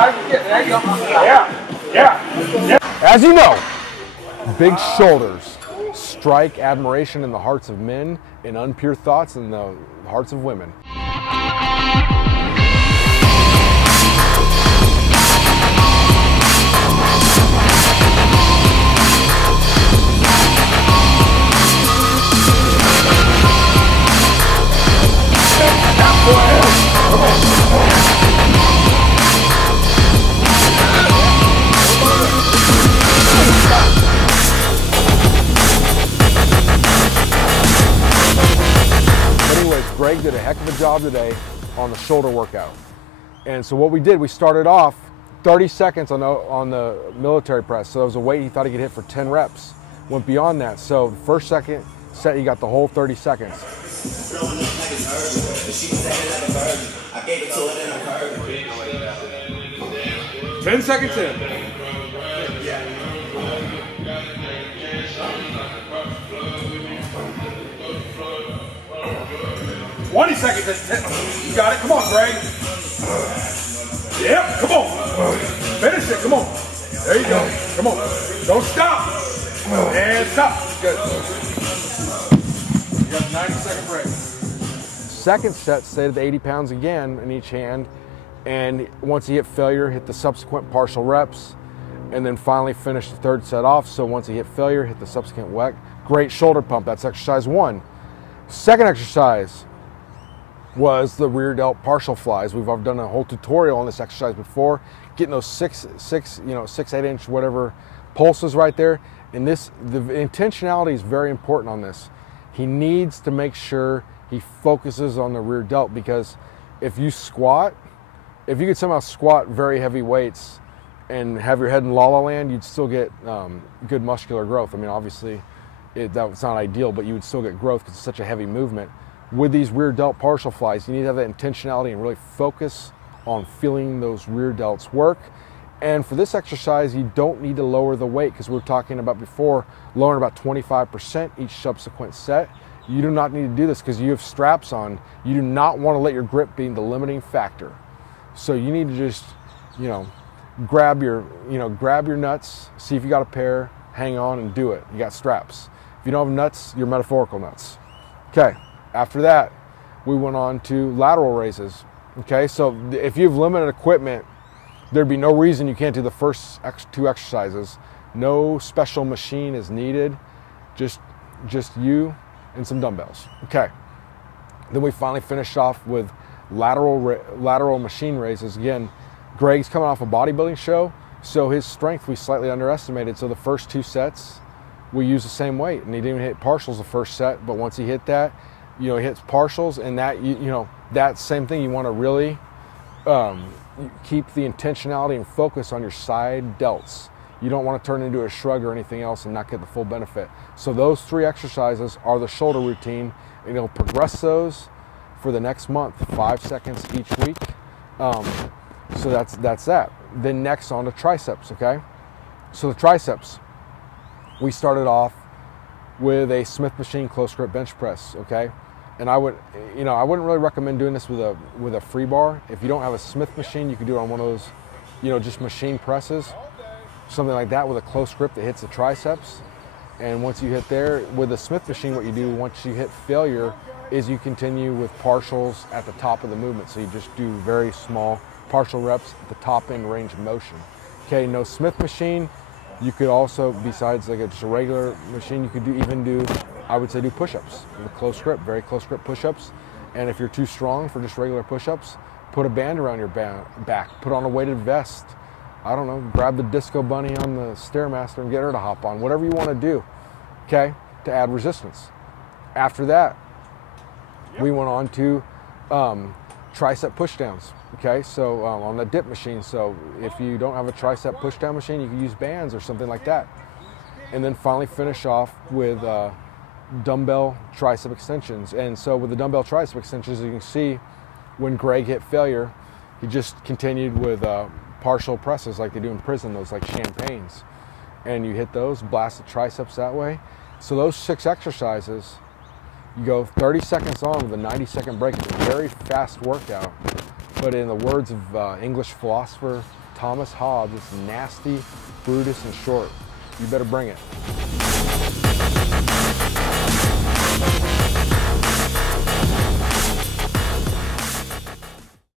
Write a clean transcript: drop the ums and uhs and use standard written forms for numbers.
There you go. Yeah. As you know, big shoulders strike admiration in the hearts of men and unpure thoughts in the hearts of women. Greg did a heck of a job today on the shoulder workout. And so what we did, we started off 30 seconds on the military press. So that was a weight he thought he could hit for 10 reps. Went beyond that. So the first second set, he got the whole 30 seconds. 10 seconds in. 20 seconds. You got it. Come on, Greg. Yep. Come on. Finish it. Come on. There you go. Come on. Don't stop. And stop. Good. You got a 90-second break. Second set, stayed at the 80 pounds again in each hand. And once he hit failure, hit the subsequent partial reps. And then finally finished the third set off. So once he hit failure, hit the subsequent WEC. Great shoulder pump. That's exercise 1. Second exercise was the rear delt partial flies. We've done a whole tutorial on this exercise before, getting those 6-8 inch whatever pulses right there. And the intentionality is very important on this. He needs to make sure he focuses on the rear delt, because if you could somehow squat very heavy weights and have your head in la-la land, you'd still get good muscular growth. I mean, obviously that's not ideal, but you would still get growth because it's such a heavy movement. With these rear delt partial flies, you need to have that intentionality and really focus on feeling those rear delts work. And for this exercise, you don't need to lower the weight, because we were talking about before, lowering about 25% each subsequent set. You do not need to do this because you have straps on. You do not want to let your grip be the limiting factor. So you need to just, grab your nuts, see if you got a pair, hang on and do it. You got straps. If you don't have nuts, you're metaphorical nuts. Okay. After that, we went on to lateral raises. Okay, so if you have limited equipment, there'd be no reason you can't do the first 2 exercises. No special machine is needed, just you and some dumbbells. Okay, then we finally finished off with lateral machine raises. Again, Greg's coming off a bodybuilding show, so his strength we slightly underestimated. So the first 2 sets, we used the same weight, and he didn't even hit partials the first set, but once he hit that, he hits partials, and that, that same thing, you want to really keep the intentionality and focus on your side delts. You don't want to turn into a shrug or anything else and not get the full benefit. So those 3 exercises are the shoulder routine, and you'll progress those for the next month, 5 seconds each week. So that's that. Then next on to triceps, okay? So the triceps, we started off with a Smith machine close grip bench press, okay? And I wouldn't really recommend doing this with a free bar. If you don't have a Smith machine, you can do it on one of those, just machine presses, something like that with a close grip that hits the triceps. And once you hit there, with the Smith machine, what you do once you hit failure is you continue with partials at the top of the movement. So you just do very small partial reps at the top end range of motion. Okay, no Smith machine. You could also, besides just a regular machine, you could do I would say do push-ups with a close grip, very close grip push-ups. And if you're too strong for just regular push-ups, put a band around your back, put on a weighted vest. I don't know, grab the disco bunny on the Stairmaster and get her to hop on, whatever you want to do, okay, to add resistance. After that, we went on to tricep pushdowns, okay, so on the dip machine. So if you don't have a tricep pushdown machine, you can use bands or something like that. And then finally finish off with dumbbell tricep extensions. And so with the dumbbell tricep extensions, you can see when Greg hit failure, he just continued with partial presses like they do in prison, those like champagnes. And you hit those, blast the triceps that way. So those 6 exercises, you go 30 seconds on with a 90-second break. It's a very fast workout. But in the words of English philosopher Thomas Hobbes, it's nasty, Brutus, and short. You better bring it.